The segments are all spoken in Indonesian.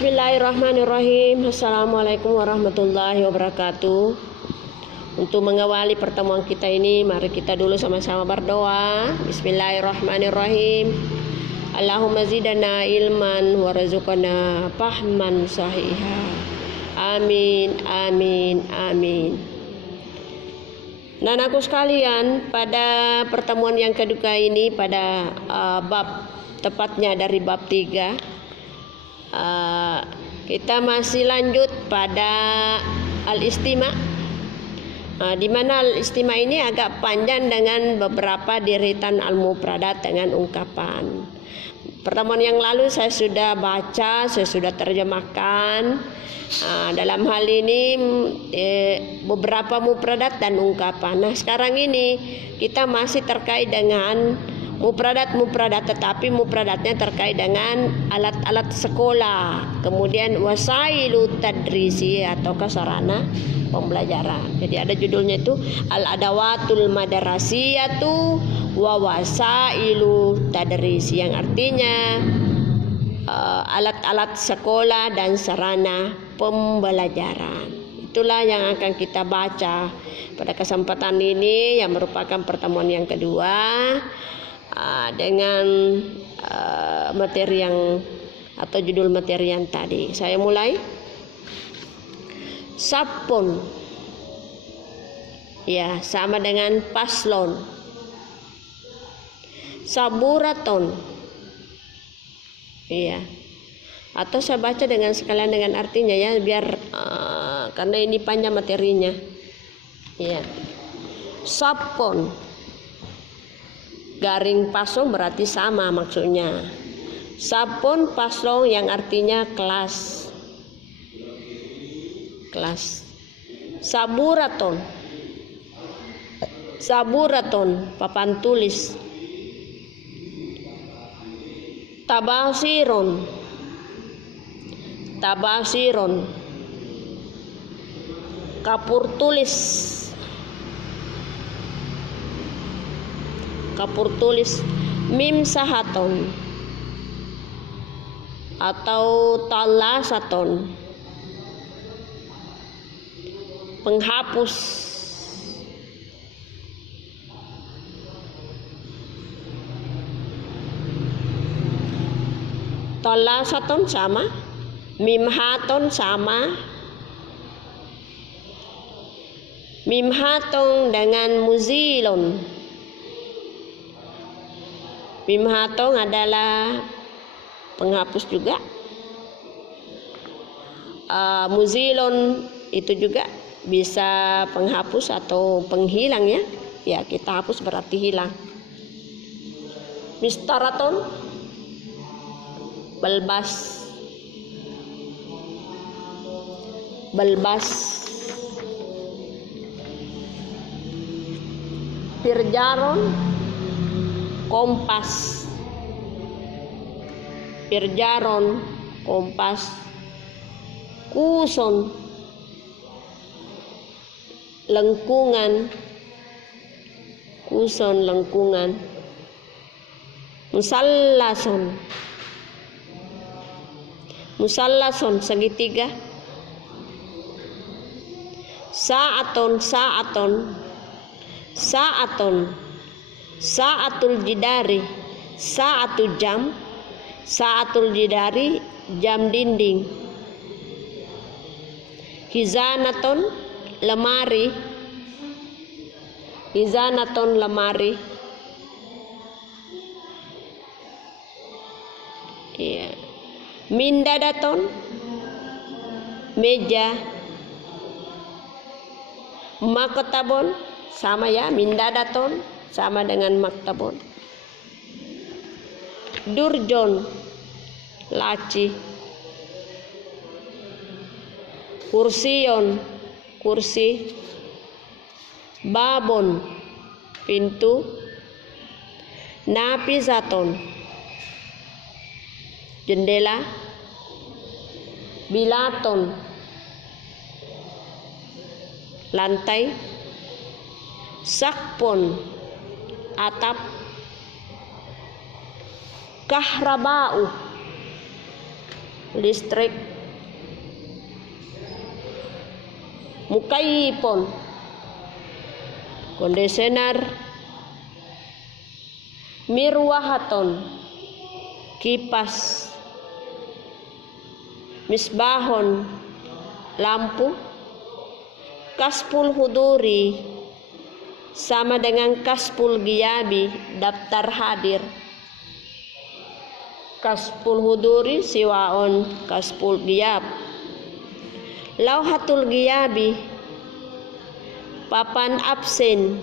Bismillahirrahmanirrahim. Assalamualaikum warahmatullahi wabarakatuh. Untuk mengawali pertemuan kita ini, mari kita dulu sama-sama berdoa. Bismillahirrahmanirrahim. Allahumma zidana ilman warzuqna fahman sahiha. Amin, amin, amin. Dan aku sekalian, pada pertemuan yang kedua ini, pada bab, tepatnya dari bab 3, kita masih lanjut pada al-istima', di mana al-istima' ini agak panjang dengan beberapa deretan al-mufradat dengan ungkapan. Pertemuan yang lalu saya sudah baca, saya sudah terjemahkan. Dalam hal ini beberapa mufradat dan ungkapan. Nah, sekarang ini kita masih terkait dengan mufradat, tetapi mufradatnya terkait dengan alat-alat sekolah, kemudian wasailu tadrisi atau sarana pembelajaran. Jadi ada judulnya itu al-adawatul madrasiyatu wa wasailu tadrisi, yang artinya alat-alat sekolah dan sarana pembelajaran. Itulah yang akan kita baca pada kesempatan ini, yang merupakan pertemuan yang kedua dengan materi yang atau judul materi yang tadi. Saya mulai. Sapon, ya, sama dengan paslon. Saburaton, iya, atau saya baca dengan sekalian dengan artinya ya, biar karena ini panjang materinya. Iya. Sapon, garing paslon berarti sama maksudnya. Sapon paslon yang artinya kelas. Saburaton, papan tulis. Tabasiron, kapur tulis. Mimsahaton atau talasaton, penghapus. Talasaton sama, mimhaton sama. Mimhaton dengan muzilon. Mimhatong adalah penghapus juga. Muzilon itu juga bisa penghapus atau penghilang ya. Ya, kita hapus berarti hilang. Mistaraton, balbas. Pirjaron, kompas. Kuson, lengkungan. Musallason, segitiga. Sa'atul jidari, sa'atul jidari, jam dinding. Hizanaton, lemari. Iya. Mindadaton, meja. Maktabon, sama ya, mindadaton sama dengan maktabon. Durjon, laci. Kursion, kursi. Babon, pintu. Napizaton, jendela. Bilaton, lantai. Sakpon, atap. Kahrabau, listrik, mukayyifun, kondisioner, mirwahatun, kipas, misbahun, lampu, kasful huduri, sama dengan kasful giyabi, daftar hadir. Kasful huduri siwaun kasful giyab. Lauhatul giyabi, papan absen.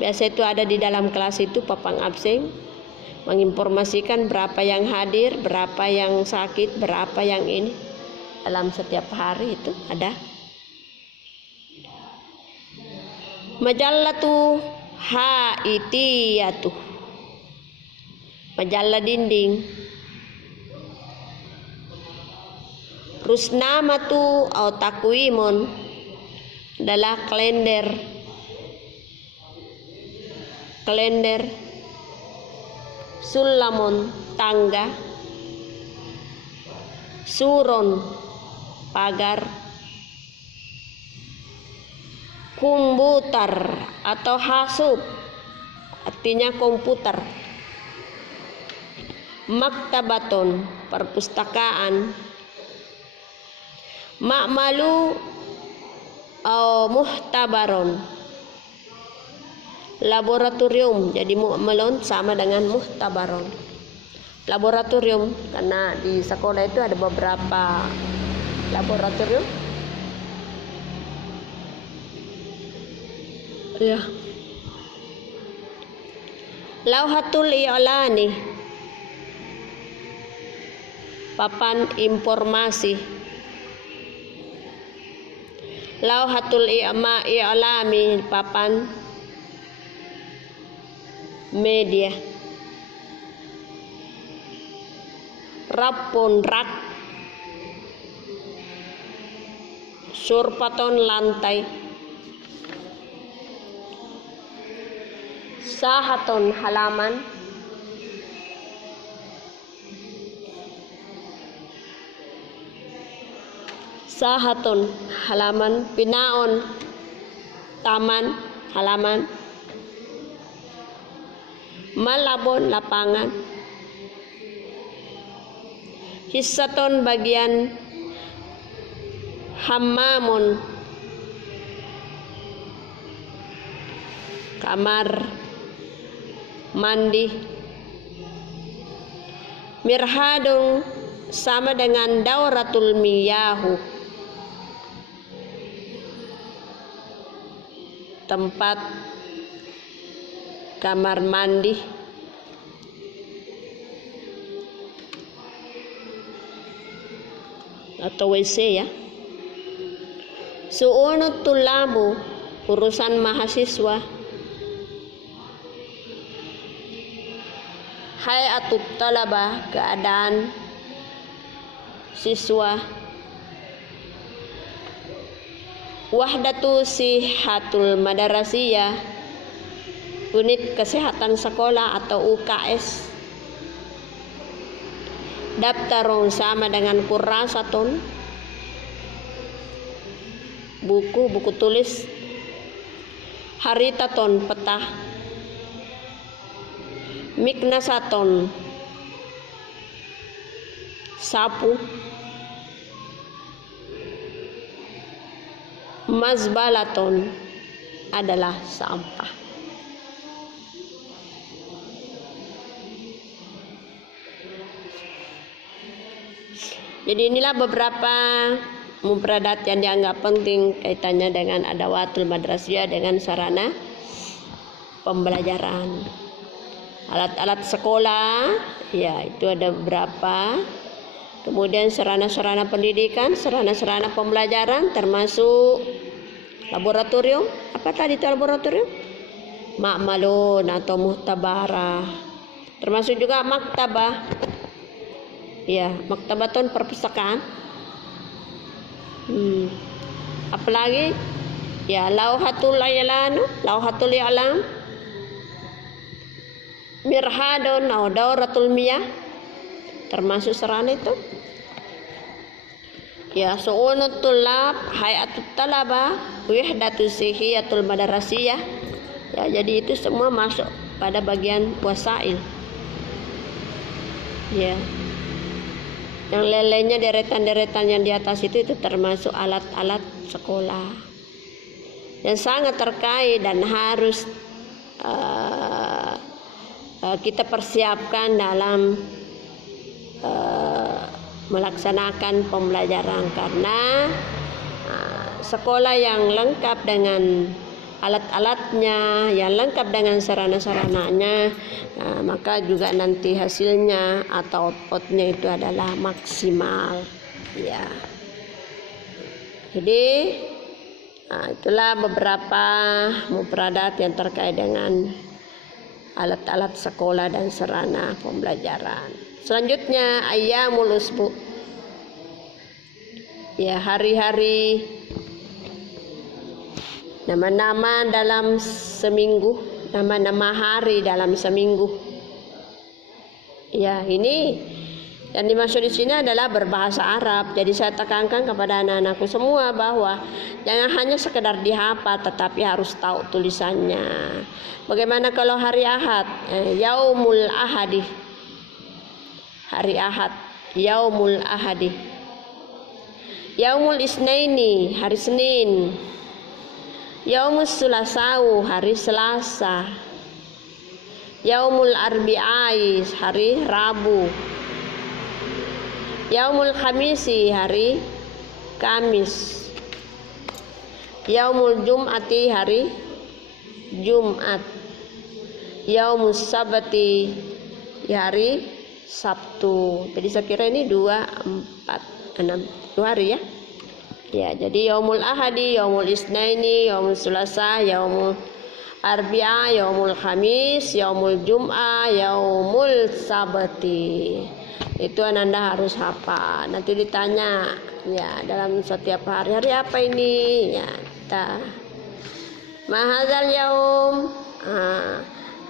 Biasa itu ada di dalam kelas itu papan absen, menginformasikan berapa yang hadir, berapa yang sakit, berapa yang ini. Dalam setiap hari itu ada. Majallatu haitiyatu, majallah dinding. Rusnamatu atau takwimun adalah kalender. Sulamun, tangga. Surun, pagar. Komputer atau hasub, artinya komputer. Maktabatun, perpustakaan. Ma'malu atau muhtabaron, laboratorium. Jadi mu'malun sama dengan muhtabaron, laboratorium, karena di sekolah itu ada beberapa laboratorium. Ya. Lauhatul i'lani, papan informasi. Lauhatul i'lami, papan media. Rapun, rak. Surpaton, lantai. Sahaton, halaman. Sahatun, halaman. Pinaon, taman, halaman. Malabon, lapangan. Hissaton, bagian. Hammamun, kamar mandi. Mirhadun, sama dengan dauratul miyahu, tempat kamar mandi. Atau WC ya. Su'unut tulabu, urusan mahasiswa. Hayatut talabah, keadaan siswa. Wahdatu sihatul madarasiyah, unit kesehatan sekolah atau UKS. Daftarun, sama dengan kurasatun, buku tulis. Haritaton, peta. Miknasaton, sapu. Mazbalaton adalah sampah. Jadi inilah beberapa mufradat yang dianggap penting kaitannya dengan adawatul madrasiyah, dengan sarana pembelajaran. Alat-alat sekolah, ya itu ada beberapa. Kemudian sarana-sarana pendidikan, sarana-sarana pembelajaran, termasuk laboratorium. Apa tadi itu laboratorium? Ma'malun atau muhtabarah. Termasuk juga maktabah. Ya, maktabatun, perpustakaan. Apalagi? Ya, lauhatul i'lam. Mirhadun atau dauratul miyah, termasuk sarana itu. Ya, su'unut tulab, hayatut talaba, wihdatu sihiyatul madarasiyah. Ya, jadi itu semua masuk pada bagian wasail. Ya. Yang lelenya deretan-deretan yang di atas itu termasuk alat-alat sekolah. Yang sangat terkait dan harus kita persiapkan dalam melaksanakan pembelajaran, karena sekolah yang lengkap dengan alat-alatnya, yang lengkap dengan sarana-sarananya, maka juga nanti hasilnya atau outputnya itu adalah maksimal. Ya. Jadi itulah beberapa mufradat yang terkait dengan alat-alat sekolah dan sarana pembelajaran. Selanjutnya ayyamul usbu. Ya, hari-hari, nama-nama dalam seminggu, nama-nama hari dalam seminggu. Ya, ini yang dimaksud di sini adalah berbahasa Arab. Jadi saya tekankan kepada anak-anakku semua bahwa jangan hanya sekedar dihafal, tetapi harus tahu tulisannya. Bagaimana kalau hari Ahad? Yaumul Ahadi. Hari Ahad, Yaumul Ahadi. Yaumul Isnaini, hari Senin. Yaumus Sulasau, hari Selasa. Yaumul Arbi'ai, hari Rabu. Yaumul Khamisi, hari Kamis. Yaumul Jum'ati, hari Jumat. Yaumus Sabati, hari Sabtu. Jadi saya kira ini 2, 4, 6, 2 hari ya. Ya, jadi Yaumul Ahadi, Yaumul Isnaini, Yaumul Sulasa, Yaumul Arbi'a, Yaumul Khamis, Yaumul Jum'ah, Yaumul Sabati. Itu Anda harus hafal. Nanti ditanya ya dalam setiap hari apa ini? Ya, kita mahadzal yaum.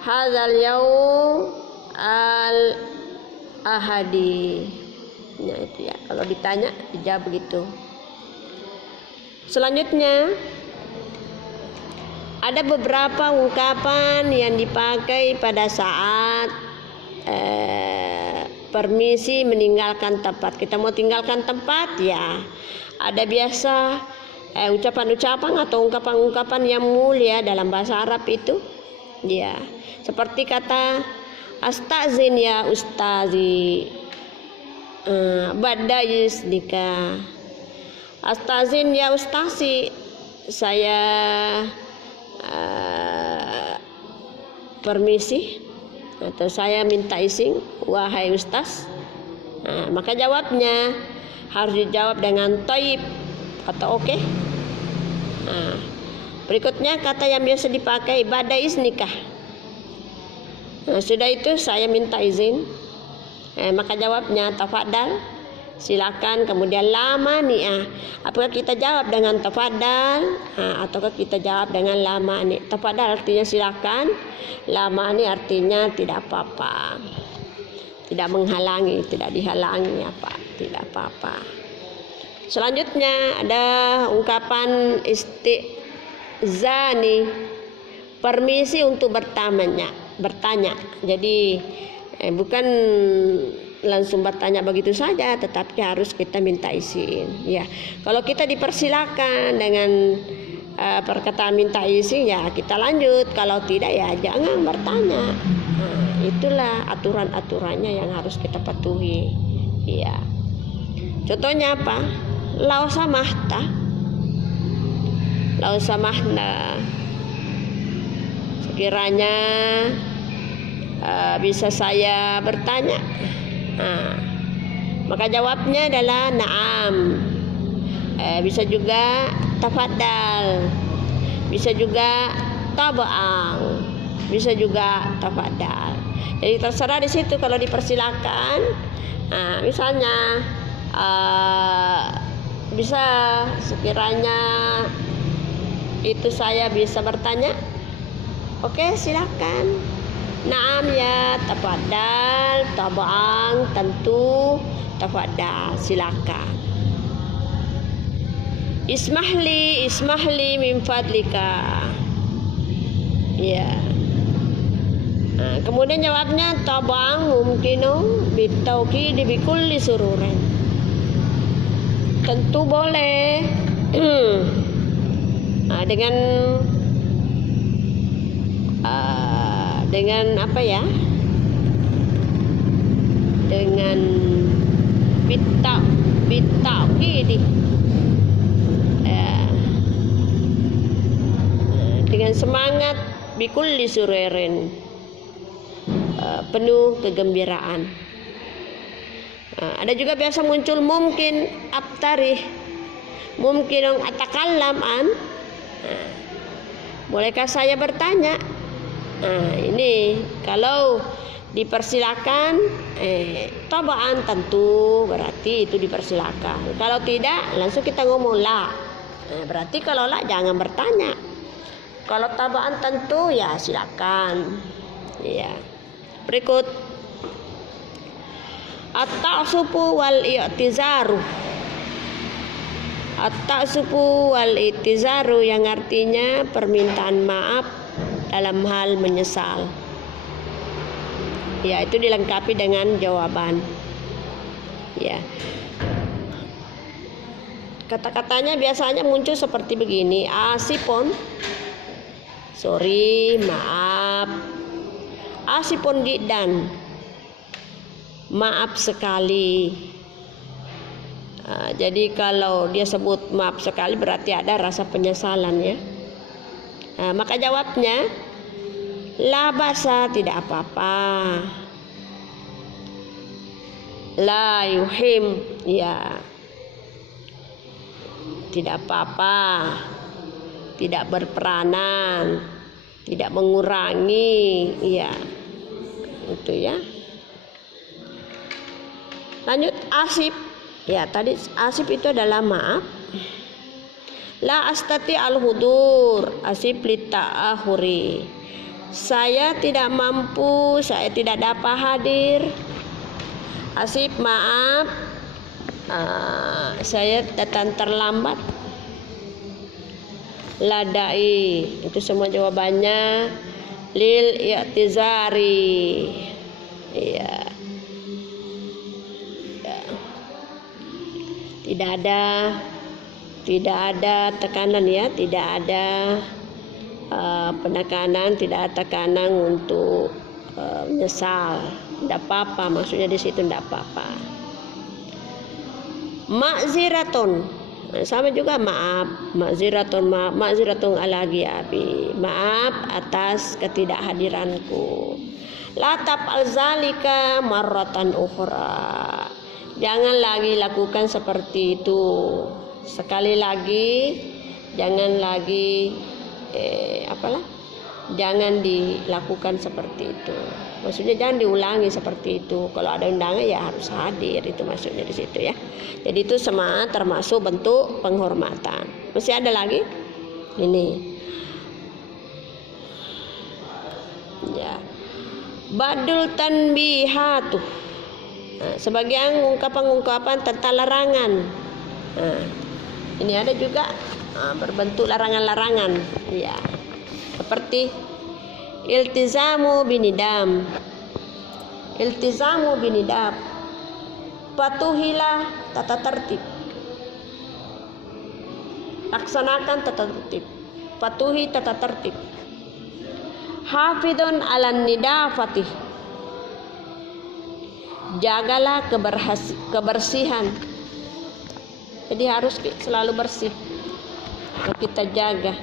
Hadzal yaum al ahadi. Nah, itu ya. Kalau ditanya dijawab begitu. Selanjutnya ada beberapa ungkapan yang dipakai pada saat permisi meninggalkan tempat. Kita mau tinggalkan tempat ya. Ada biasa ucapan-ucapan atau ungkapan-ungkapan yang mulia dalam bahasa Arab itu. Ya, seperti kata astazin ya ustazi. Ba'da yusdika. Astazin ya ustazi. Saya permisi atau saya minta izin wahai ustaz. Maka jawabnya harus dijawab dengan thayyib atau oke. Berikutnya kata yang biasa dipakai ba'da iznikah. Sudah itu saya minta izin. Maka jawabnya tafadhal, silakan. Kemudian lama nih, apakah kita jawab dengan tafadhal ataukah kita jawab dengan lama nih? Tafadhal artinya silakan, lama nih artinya tidak apa-apa, tidak menghalangi, tidak dihalangi tidak apa-apa. Selanjutnya ada ungkapan istizani, permisi untuk bertanya. Jadi bukan langsung bertanya begitu saja, tetapi harus kita minta izin. Ya, kalau kita dipersilakan dengan perkataan minta izin ya kita lanjut. Kalau tidak ya jangan bertanya. Itulah aturan-aturannya yang harus kita patuhi. Ya. Contohnya apa? Lau samahta. Lau samahna. Sekiranya bisa saya bertanya, maka jawabnya adalah na'am. Bisa juga tafadhal, bisa juga taba'ang, bisa juga tafadhal. Jadi terserah di situ. Kalau dipersilakan, misalnya bisa sekiranya itu saya bisa bertanya, oke, silakan. Naam ya, tafadhal, tabang, tentu, tafadhal, silakan. ismahli min fadlika. Ya. Nah, kemudian jawabnya tabang mumkinu bitauqid bi kulli sururin. Tentu boleh. Nah, dengan apa ya? Dengan bitauqid. Dengan semangat bikulli sururin. Penuh kegembiraan. Ada juga biasa muncul mungkin abtarih, mungkin atakallam an. Bolehkah saya bertanya? Ini kalau dipersilakan, tabaan tentu berarti itu dipersilakan. Kalau tidak, langsung kita ngomong la. Berarti kalau la jangan bertanya. Kalau tabaan tentu ya silakan. Ya. Berikut at-ta'sufu wal i'tizaru. At-ta'sufu wal i'tizaru yang artinya permintaan maaf dalam hal menyesal. Ya, itu dilengkapi dengan jawaban. Ya. Kata-katanya biasanya muncul seperti begini. Asipun, sorry, maaf. Asipun jiddan, maaf sekali. Jadi kalau dia sebut maaf sekali berarti ada rasa penyesalan ya. Maka jawabnya la basa, tidak apa-apa. La yuhim, ya tidak apa-apa. Tidak berperanan, tidak mengurangi, ya itu ya. Lanjut asib, ya tadi asib itu adalah maaf. La astati al-hudur, asib lita'ahuri, saya tidak mampu, saya tidak dapat hadir. Asib maaf, saya datang terlambat. Ladai, itu semua jawabannya lil i'tizari. Ya. Tidak ada tekanan ya, tidak ada penekanan, tidak ada tekanan untuk menyesal. Tidak apa-apa, maksudnya di situ tidak apa-apa. Ma'ziratun, sama juga maaf. Ma'ziratun ala ghiabi, maaf atas ketidakhadiranku. La taf'al zalika marratan ukhra, jangan lagi lakukan seperti itu sekali lagi. Jangan lagi jangan dilakukan seperti itu. Maksudnya jangan diulangi seperti itu. Kalau ada undangan ya harus hadir, itu maksudnya di situ ya. Jadi itu semua termasuk bentuk penghormatan. Masih ada lagi? Ini. Ya. Badul tanbihatu. Sebagian ungkapan-ungkapan tentang larangan. Ini ada juga berbentuk larangan-larangan. Ya. Seperti iltizamu binidam. Iltizamu binidam, patuhilah tata tertib. Laksanakan tata tertib. Patuhi tata tertib. Hafidun alan nidafati, jagalah kebersihan. Jadi harus selalu bersih. Kita jaga.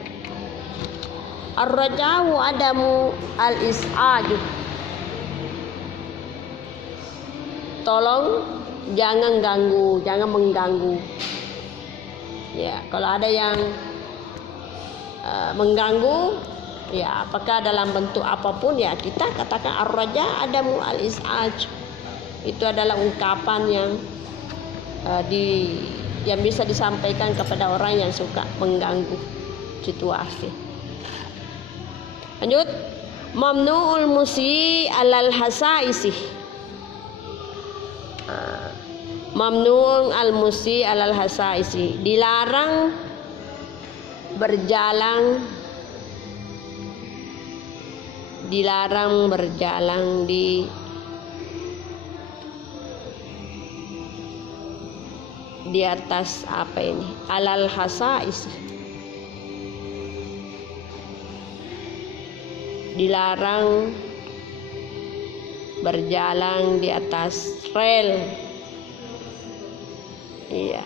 Ar-raja'u adamu al-is'aju, tolong jangan ganggu, jangan mengganggu. Ya, kalau ada yang mengganggu, ya apakah dalam bentuk apapun, ya kita katakan ar-raja adamu al-is'aj. Itu adalah ungkapan yang bisa disampaikan kepada orang yang suka mengganggu situasi. Lanjut, mamnu'ul musi alal hasaisi. Mamnu'un al musi alal hasaisi, dilarang berjalan, dilarang berjalan di atas apa ini? Alal hasais. Dilarang berjalan di atas rel. Iya.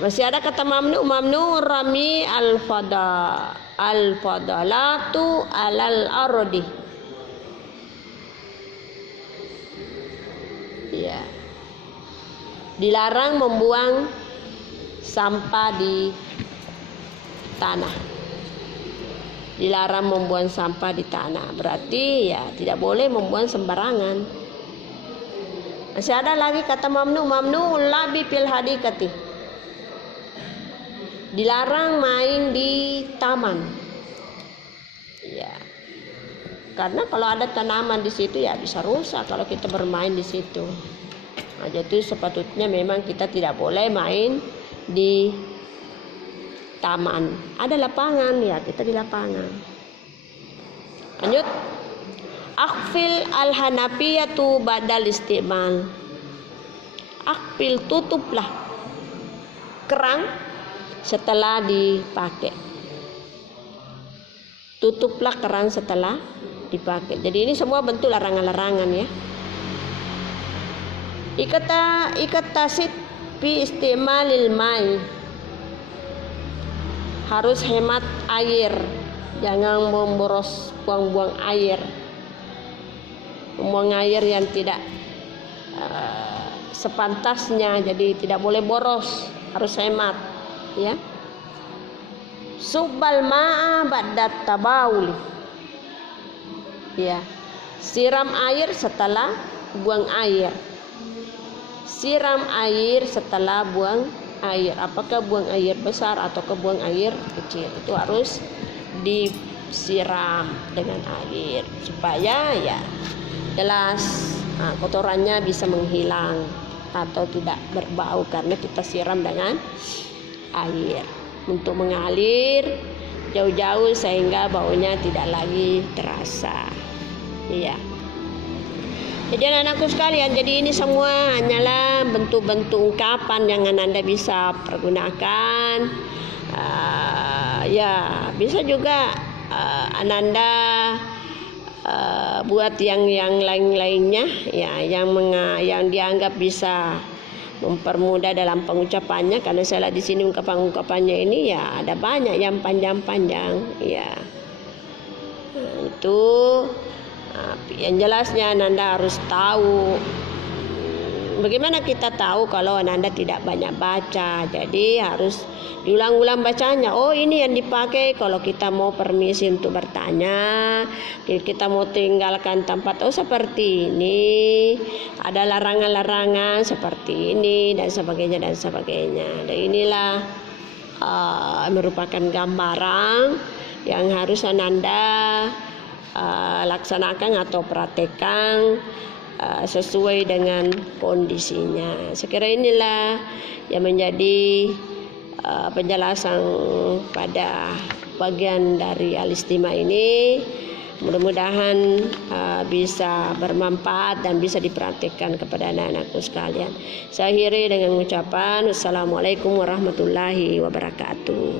Masih ada kata mamnu, rami al-fadalatu alal ardi. Iya. Dilarang membuang sampah di tanah. Dilarang membuang sampah di tanah. Berarti ya tidak boleh membuang sembarangan. Masih ada lagi kata mamnu labi fil hadikati. Dilarang main di taman. Ya. Karena kalau ada tanaman di situ ya bisa rusak kalau kita bermain di situ. Nah, jadi sepatutnya memang kita tidak boleh main di taman. Ada lapangan ya, kita di lapangan. Lanjut. Akfil al-hanafiyatu badal istimal. Akfil, tutuplah kerang setelah dipakai. Tutuplah kerang setelah dipakai. Jadi ini semua bentuk larangan-larangan ya. Ikat tasit fi istimalil mai. Harus hemat air, jangan memboros buang-buang air, membuang air yang tidak sepantasnya. Jadi tidak boleh boros, harus hemat, ya. Subbal ma'a ba'dat tabauli, ya. Siram air setelah buang air. Siram air setelah buang air, apakah buang air besar atau buang air kecil, itu harus disiram dengan air supaya ya jelas kotorannya bisa menghilang atau tidak berbau karena kita siram dengan air untuk mengalir jauh-jauh sehingga baunya tidak lagi terasa. Iya. Jadi anak-anakku sekalian, jadi ini semua hanyalah bentuk-bentuk ungkapan yang Anda bisa pergunakan. Ya bisa juga Ananda buat yang lain-lainnya, ya, yang dianggap bisa mempermudah dalam pengucapannya. Karena saya lihat di sini ungkapan-ungkapannya ini ya ada banyak yang panjang-panjang, ya. Itu yang jelasnya Ananda harus tahu. Bagaimana kita tahu kalau Ananda tidak banyak baca? Jadi harus diulang-ulang bacanya. Oh, ini yang dipakai kalau kita mau permisi untuk bertanya, kita mau tinggalkan tempat. Oh, seperti ini. Ada larangan-larangan seperti ini dan sebagainya dan sebagainya. Dan inilah merupakan gambaran yang harus Ananda laksanakan atau praktekkan sesuai dengan kondisinya. Sekira inilah yang menjadi penjelasan pada bagian dari al-istima ini. Mudah-mudahan bisa bermanfaat dan bisa dipraktikkan kepada anak-anakku sekalian. Saya akhiri dengan ucapan wassalamualaikum warahmatullahi wabarakatuh.